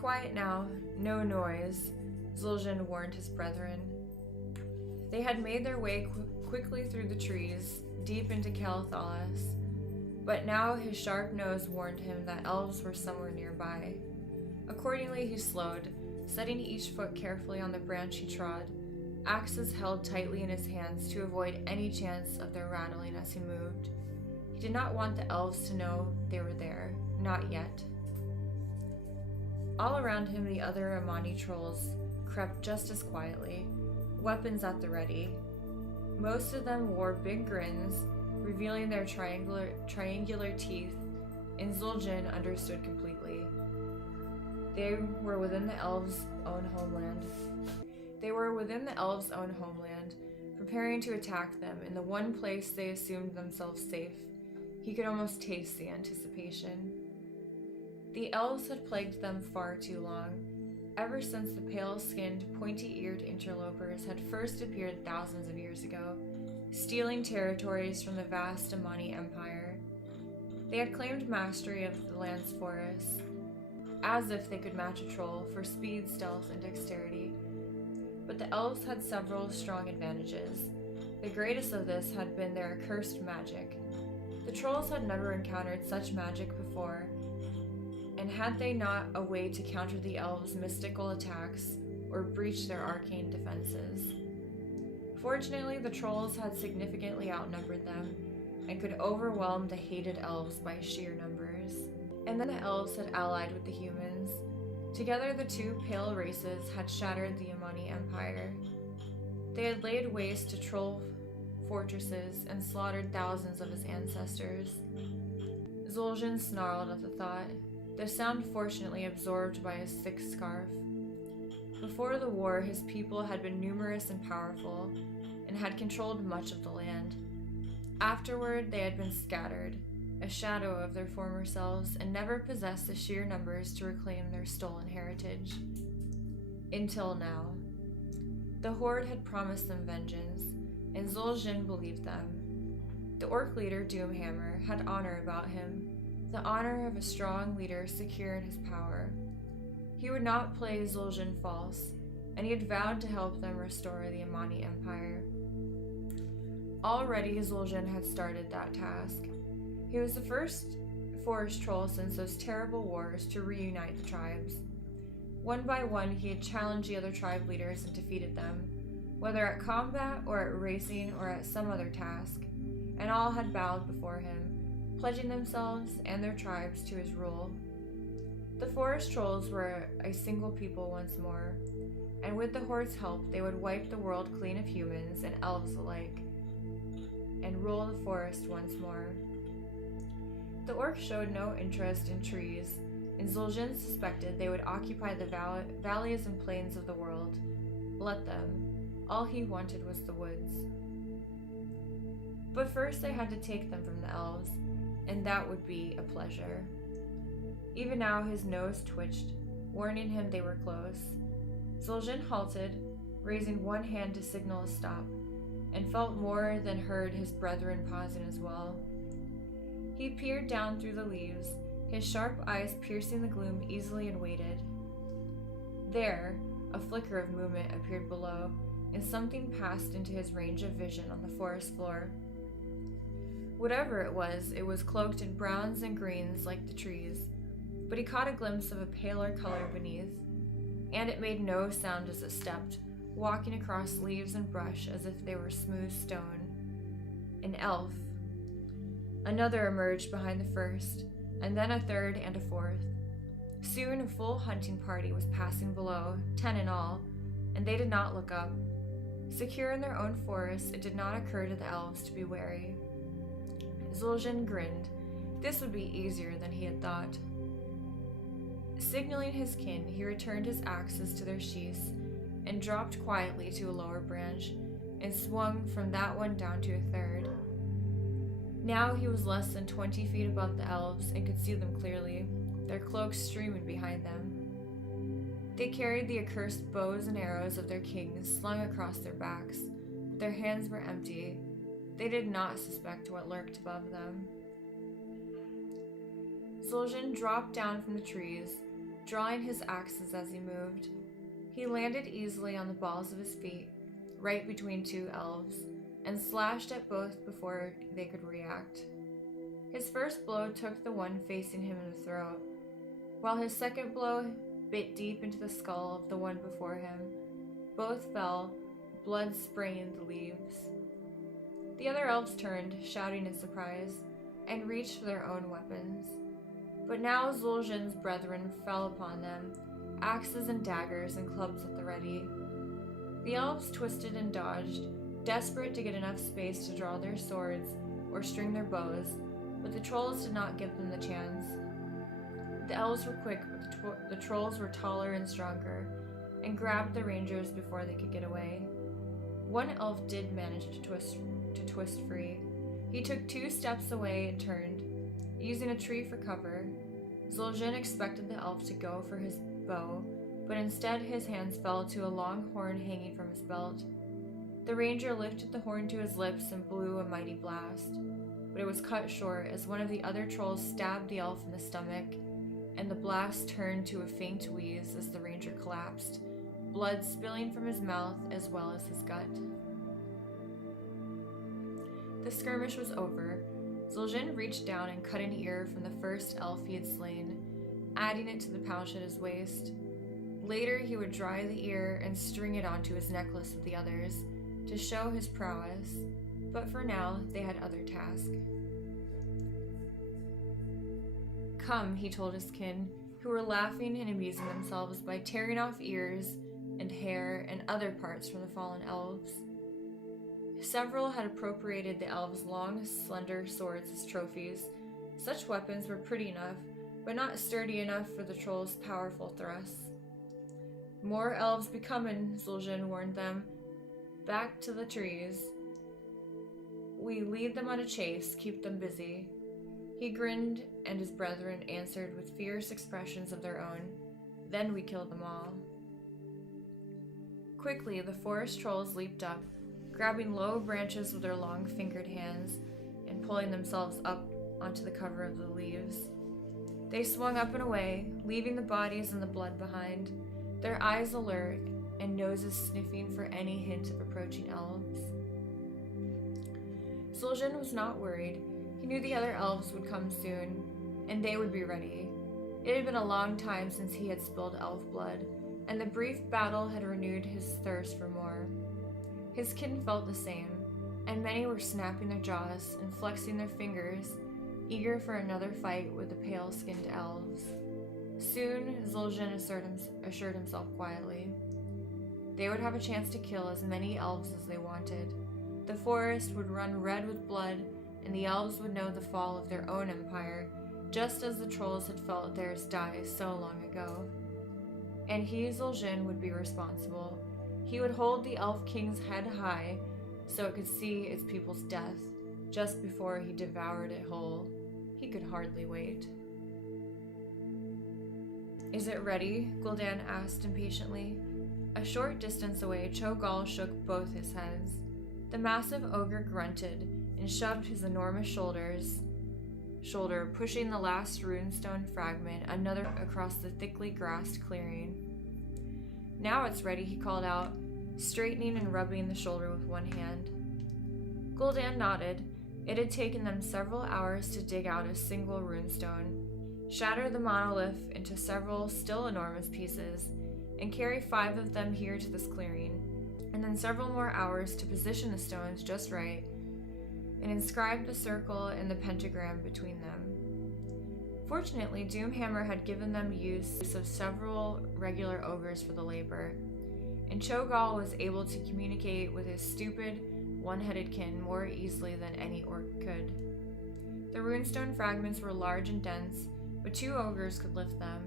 Quiet now, no noise, Zul'jin warned his brethren. They had made their way quickly through the trees, deep into Quel'Thalas, but now his sharp nose warned him that elves were somewhere nearby. Accordingly, he slowed, setting each foot carefully on the branch he trod, axes held tightly in his hands to avoid any chance of their rattling as he moved. He did not want the elves to know they were there, not yet. All around him, the other Amani trolls crept just as quietly, weapons at the ready. Most of them wore big grins, revealing their triangular teeth, and Zul'jin understood completely. They were within the elves' own homeland. Preparing to attack them in the one place they assumed themselves safe. He could almost taste the anticipation. The elves had plagued them far too long, ever since the pale-skinned, pointy-eared interlopers had first appeared thousands of years ago, stealing territories from the vast Amani Empire. They had claimed mastery of the land's forests, as if they could match a troll for speed, stealth, and dexterity. But the elves had several strong advantages. The greatest of this had been their accursed magic. The trolls had never encountered such magic before, and had they not a way to counter the elves' mystical attacks or breach their arcane defenses? Fortunately, the trolls had significantly outnumbered them and could overwhelm the hated elves by sheer numbers. And then the elves had allied with the humans. Together, the two pale races had shattered the Amani Empire. They had laid waste to troll fortresses and slaughtered thousands of his ancestors. Zul'jin snarled at the thought, the sound fortunately absorbed by his thick scarf. Before the war, his people had been numerous and powerful, and had controlled much of the land. Afterward, they had been scattered, a shadow of their former selves, and never possessed the sheer numbers to reclaim their stolen heritage. Until now. The Horde had promised them vengeance, and Zul'jin believed them. The orc leader, Doomhammer, had honor about him, the honor of a strong leader secure in his power. He would not play Zul'jin false, and he had vowed to help them restore the Amani Empire. Already, Zul'jin had started that task. He was the first forest troll since those terrible wars to reunite the tribes. One by one, he had challenged the other tribe leaders and defeated them, whether at combat or at racing or at some other task, and all had bowed before him, pledging themselves and their tribes to his rule. The forest trolls were a single people once more, and with the Horde's help, they would wipe the world clean of humans and elves alike, and rule the forest once more. The orcs showed no interest in trees, and Zul'jin suspected they would occupy the valleys and plains of the world. Let them. All he wanted was the woods. But first they had to take them from the elves, and that would be a pleasure. Even now his nose twitched, warning him they were close. Zul'jin halted, raising one hand to signal a stop, and felt more than heard his brethren pausing as well. He peered down through the leaves, his sharp eyes piercing the gloom easily, and waited. There, a flicker of movement appeared below, and something passed into his range of vision on the forest floor. Whatever it was cloaked in browns and greens like the trees, but he caught a glimpse of a paler color beneath, and it made no sound as it stepped, walking across leaves and brush as if they were smooth stone. An elf. Another emerged behind the first, and then a third and a fourth. Soon a full hunting party was passing below, 10 in all, and they did not look up. Secure in their own forests, it did not occur to the elves to be wary. Zul'jin grinned. This would be easier than he had thought. Signaling his kin, he returned his axes to their sheaths and dropped quietly to a lower branch, and swung from that one down to a third. Now he was less than 20 feet above the elves and could see them clearly, their cloaks streaming behind them. They carried the accursed bows and arrows of their kings slung across their backs, but their hands were empty. They did not suspect what lurked above them. Zul'jin dropped down from the trees, drawing his axes as he moved. He landed easily on the balls of his feet, right between two elves, and slashed at both before they could react. His first blow took the one facing him in the throat, while his second blow bit deep into the skull of the one before him. Both fell, blood spraying the leaves. The other elves turned, shouting in surprise, and reached for their own weapons. But now Zul'jin's brethren fell upon them, axes and daggers and clubs at the ready. The elves twisted and dodged, desperate to get enough space to draw their swords or string their bows, but the trolls did not give them the chance. The elves were quick, but the trolls were taller and stronger, and grabbed the rangers before they could get away. One elf did manage to twist free. He took 2 steps away and turned, using a tree for cover. Zul'jin expected the elf to go for his bow, but instead his hands fell to a long horn hanging from his belt. The ranger lifted the horn to his lips and blew a mighty blast, but it was cut short as one of the other trolls stabbed the elf in the stomach, and the blast turned to a faint wheeze as the ranger collapsed, blood spilling from his mouth as well as his gut. The skirmish was over. Zul'jin reached down and cut an ear from the first elf he had slain, adding it to the pouch at his waist. Later he would dry the ear and string it onto his necklace with the others, to show his prowess, but for now they had other tasks. "Come," he told his kin, who were laughing and amusing themselves by tearing off ears and hair and other parts from the fallen elves. Several had appropriated the elves' long, slender swords as trophies. Such weapons were pretty enough, but not sturdy enough for the trolls' powerful thrusts. "More elves be comin'," Zul'jin warned them. "Back to the trees. We lead them on a chase, keep them busy." He grinned, and his brethren answered with fierce expressions of their own. "Then we killed them all." Quickly, the forest trolls leaped up, grabbing low branches with their long-fingered hands and pulling themselves up onto the cover of the leaves. They swung up and away, leaving the bodies and the blood behind, their eyes alert and noses sniffing for any hint of approaching elves. Zul'jin was not worried. He knew the other elves would come soon, and they would be ready. It had been a long time since he had spilled elf blood, and the brief battle had renewed his thirst for more. His kin felt the same, and many were snapping their jaws and flexing their fingers, eager for another fight with the pale-skinned elves. Soon, Zul'jin assured himself quietly. They would have a chance to kill as many elves as they wanted. The forest would run red with blood, and the elves would know the fall of their own empire, just as the trolls had felt theirs die so long ago. And he, Zul'jin, would be responsible. He would hold the Elf King's head high so it could see its people's death, just before he devoured it whole. He could hardly wait. "Is it ready?" Gul'dan asked impatiently. A short distance away, Cho'Gall shook both his heads. The massive ogre grunted and shoved his enormous shoulder, pushing the last runestone fragment another across the thickly grassed clearing. "Now it's ready," he called out, straightening and rubbing the shoulder with one hand. Gul'dan nodded. It had taken them several hours to dig out a single runestone, shatter the monolith into several still enormous pieces, and carry 5 of them here to this clearing, and then several more hours to position the stones just right and inscribe the circle and the pentagram between them. Fortunately, Doomhammer had given them use of several regular ogres for the labor, and Cho'Gall was able to communicate with his stupid, one-headed kin more easily than any orc could. The runestone fragments were large and dense, but 2 ogres could lift them,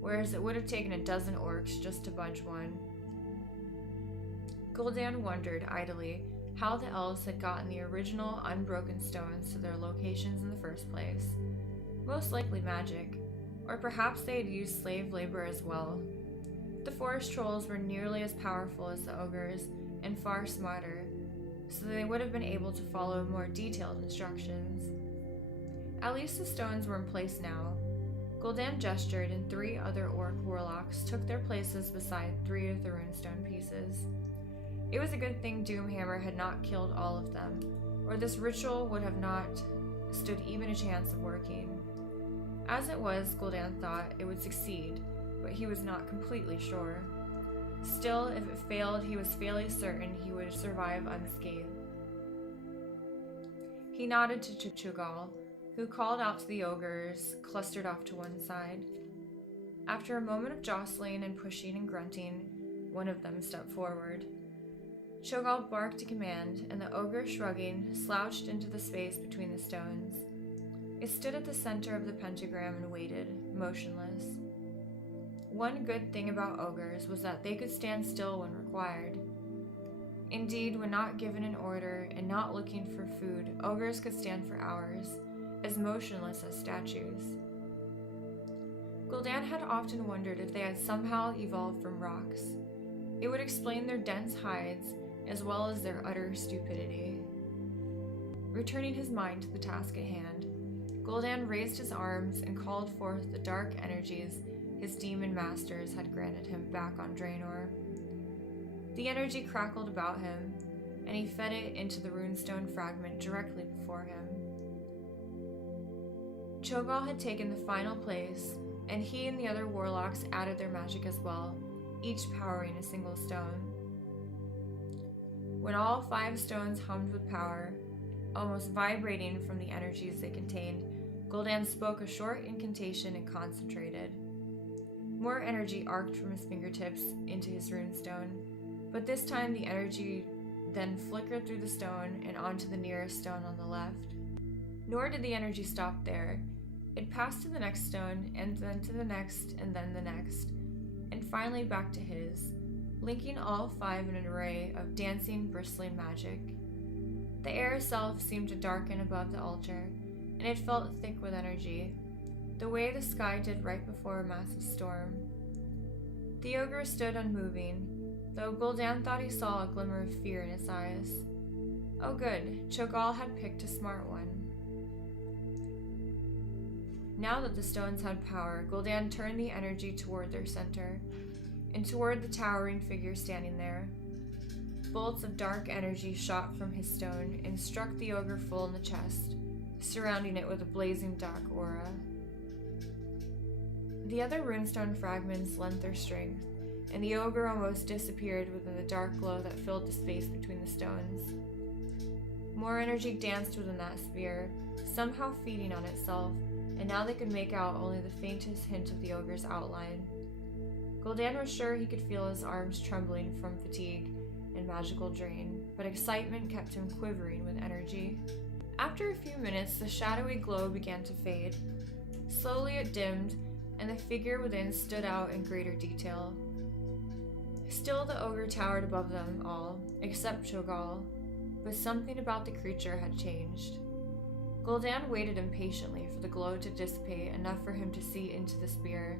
whereas it would have taken a dozen orcs just to bunch one. Gul'dan wondered idly how the elves had gotten the original unbroken stones to their locations in the first place. Most likely magic, or perhaps they had used slave labor as well. The forest trolls were nearly as powerful as the ogres, and far smarter, so they would have been able to follow more detailed instructions. At least the stones were in place now. Gul'dan gestured, and 3 other orc warlocks took their places beside 3 of the runestone pieces. It was a good thing Doomhammer had not killed all of them, or this ritual would have not stood even a chance of working. As it was, Gul'dan thought it would succeed, but he was not completely sure. Still, if it failed, he was fairly certain he would survive unscathed. He nodded to Cho'Gall, who called out to the ogres clustered off to one side. After a moment of jostling and pushing and grunting, one of them stepped forward. Cho'Gall barked a command, and the ogre, shrugging, slouched into the space between the stones. It stood at the center of the pentagram and waited, motionless. One good thing about ogres was that they could stand still when required. Indeed, when not given an order and not looking for food, ogres could stand for hours, as motionless as statues. Gul'dan had often wondered if they had somehow evolved from rocks. It would explain their dense hides, as well as their utter stupidity. Returning his mind to the task at hand, Gul'dan raised his arms and called forth the dark energies his demon masters had granted him back on Draenor. The energy crackled about him, and he fed it into the runestone fragment directly before him. Cho'Gall had taken the final place, and he and the other warlocks added their magic as well, each powering a single stone. When all 5 stones hummed with power, almost vibrating from the energies they contained, Gul'dan spoke a short incantation and concentrated. More energy arced from his fingertips into his runestone, but this time the energy then flickered through the stone and onto the nearest stone on the left. Nor did the energy stop there. It passed to the next stone, and then to the next, and then the next, and finally back to his, linking all 5 in an array of dancing, bristling magic. The air itself seemed to darken above the altar, and it felt thick with energy, the way the sky did right before a massive storm. The ogre stood unmoving, though Gul'dan thought he saw a glimmer of fear in his eyes. Oh good, Cho'Gall had picked a smart one. Now that the stones had power, Gul'dan turned the energy toward their center, and toward the towering figure standing there. Bolts of dark energy shot from his stone and struck the ogre full in the chest, surrounding it with a blazing dark aura. The other runestone fragments lent their strength, and the ogre almost disappeared within the dark glow that filled the space between the stones. More energy danced within that sphere, somehow feeding on itself, and now they could make out only the faintest hint of the ogre's outline. Gul'dan was sure he could feel his arms trembling from fatigue and magical drain, but excitement kept him quivering with energy. After a few minutes, the shadowy glow began to fade. Slowly it dimmed, and the figure within stood out in greater detail. Still the ogre towered above them all, except Cho'Gall, but something about the creature had changed. Gul'dan waited impatiently for the glow to dissipate enough for him to see into the sphere.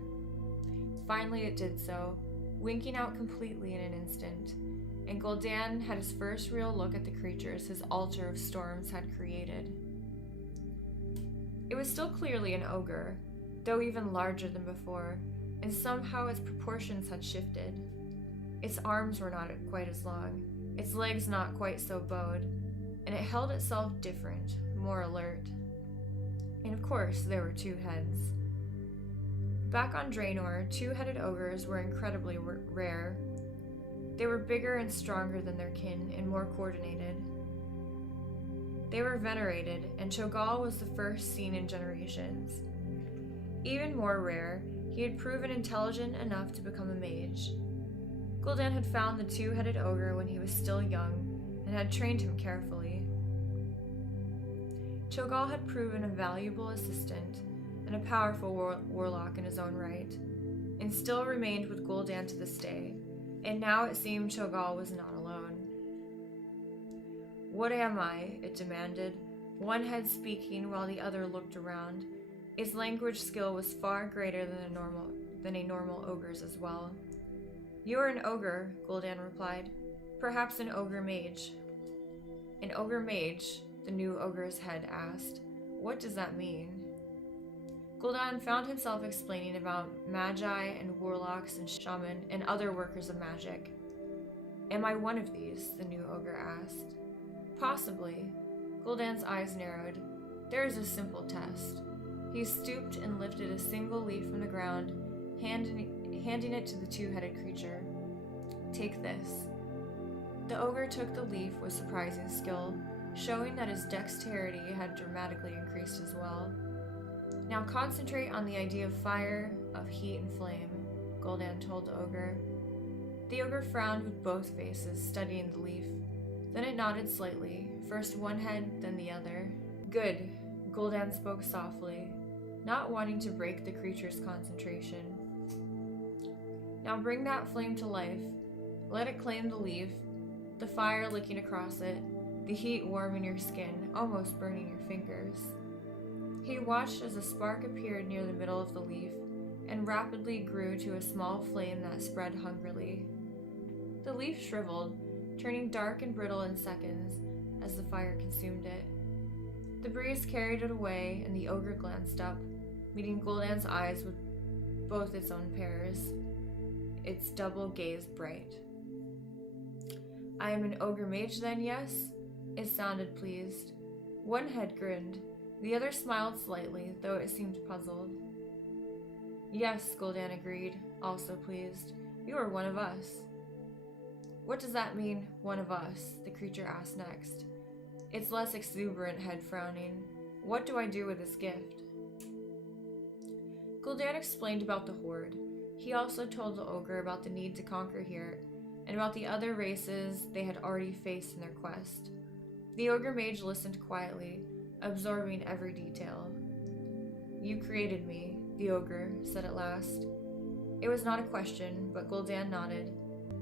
Finally it did so, winking out completely in an instant, and Gul'dan had his first real look at the creatures his altar of storms had created. It was still clearly an ogre, though even larger than before, and somehow its proportions had shifted. Its arms were not quite as long, its legs not quite so bowed, and it held itself different, more alert. And of course, there were 2 heads. Back on Draenor, 2-headed ogres were incredibly rare. They were bigger and stronger than their kin, and more coordinated. They were venerated, and Cho'Gall was the first seen in generations. Even more rare, he had proven intelligent enough to become a mage. Gul'dan had found the 2-headed ogre when he was still young, and had trained him carefully. Cho'Gall had proven a valuable assistant, and a powerful warlock in his own right, and still remained with Gul'dan to this day, and now it seemed Cho'Gall was not alone. "What am I?" it demanded, one head speaking while the other looked around. Its language skill was far greater than a normal ogre's as well. "You are an ogre," Gul'dan replied. "Perhaps an ogre mage." "An ogre mage?" the new ogre's head asked. "What does that mean?" Gul'dan found himself explaining about magi and warlocks and shaman and other workers of magic. "Am I one of these?" the new ogre asked. "Possibly." Gul'dan's eyes narrowed. "There is a simple test." He stooped and lifted a single leaf from the ground, handing it to the two-headed creature. "Take this." The ogre took the leaf with surprising skill, showing that his dexterity had dramatically increased as well. "Now concentrate on the idea of fire, of heat and flame," Gul'dan told the ogre. The ogre frowned with both faces, studying the leaf. Then it nodded slightly, first one head, then the other. "Good," Gul'dan spoke softly, not wanting to break the creature's concentration. "Now bring that flame to life. Let it claim the leaf, the fire licking across it, the heat warming your skin, almost burning your fingers." He watched as a spark appeared near the middle of the leaf and rapidly grew to a small flame that spread hungrily. The leaf shriveled, turning dark and brittle in seconds as the fire consumed it. The breeze carried it away, and the ogre glanced up, meeting Gul'dan's eyes with both its own pairs, its double gaze bright. "I am an ogre mage then, yes?" It sounded pleased. One head grinned. The other smiled slightly, though it seemed puzzled. "Yes," Gul'dan agreed, also pleased. "You are one of us." "What does that mean, one of us?" the creature asked next, its less exuberant head frowning. "What do I do with this gift?" Gul'dan explained about the Horde. He also told the ogre about the need to conquer here, and about the other races they had already faced in their quest. The ogre mage listened quietly, absorbing every detail. "You created me," the ogre said at last. It was not a question, but Gul'dan nodded.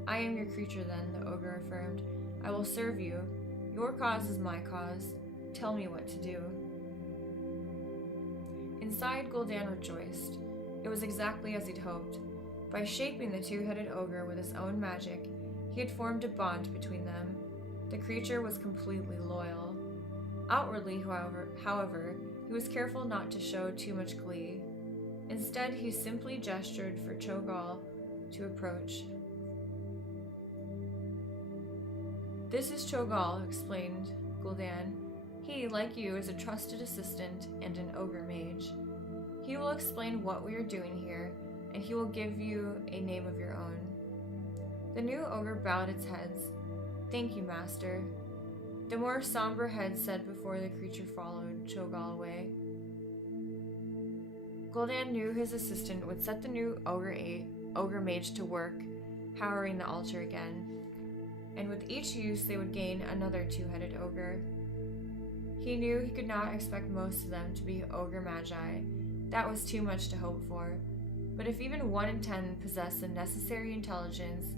"I am your creature then," the ogre affirmed. "I will serve you. Your cause is my cause. Tell me what to do." Inside, Gul'dan rejoiced. It was exactly as he'd hoped. By shaping the two-headed ogre with his own magic, he had formed a bond between them. The creature was completely loyal. Outwardly, however, he was careful not to show too much glee. Instead, he simply gestured for Cho'Gall to approach. "This is Cho'Gall," explained Gul'dan. "He, like you, is a trusted assistant and an ogre mage. He will explain what we are doing here, and he will give you a name of your own." The new ogre bowed its heads. "Thank you, master." The more somber head said before the creature followed Cho'Gall away. Gul'dan knew his assistant would set the new ogre mage to work, powering the altar again, and with each use they would gain another two-headed ogre. He knew he could not expect most of them to be ogre magi. That was too much to hope for, but if even 1 in 10 possessed the necessary intelligence,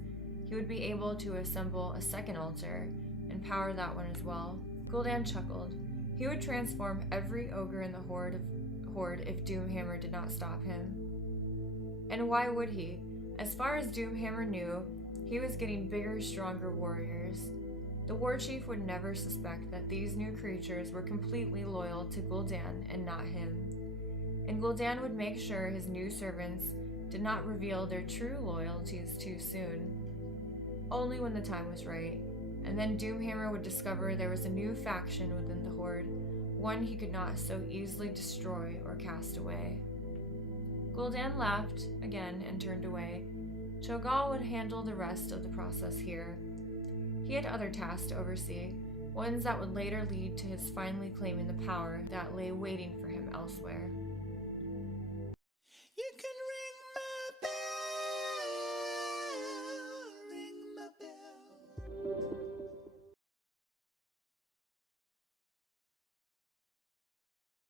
he would be able to assemble a second altar and power that one as well. Gul'dan chuckled. He would transform every ogre in the Horde if Doomhammer did not stop him. And why would he? As far as Doomhammer knew, he was getting bigger, stronger warriors. The warchief would never suspect that these new creatures were completely loyal to Gul'dan and not him. And Gul'dan would make sure his new servants did not reveal their true loyalties too soon. Only when the time was right. And then Doomhammer would discover there was a new faction within the Horde, one he could not so easily destroy or cast away. Gul'dan laughed again and turned away. Cho'Gall would handle the rest of the process here. He had other tasks to oversee, ones that would later lead to his finally claiming the power that lay waiting for him elsewhere.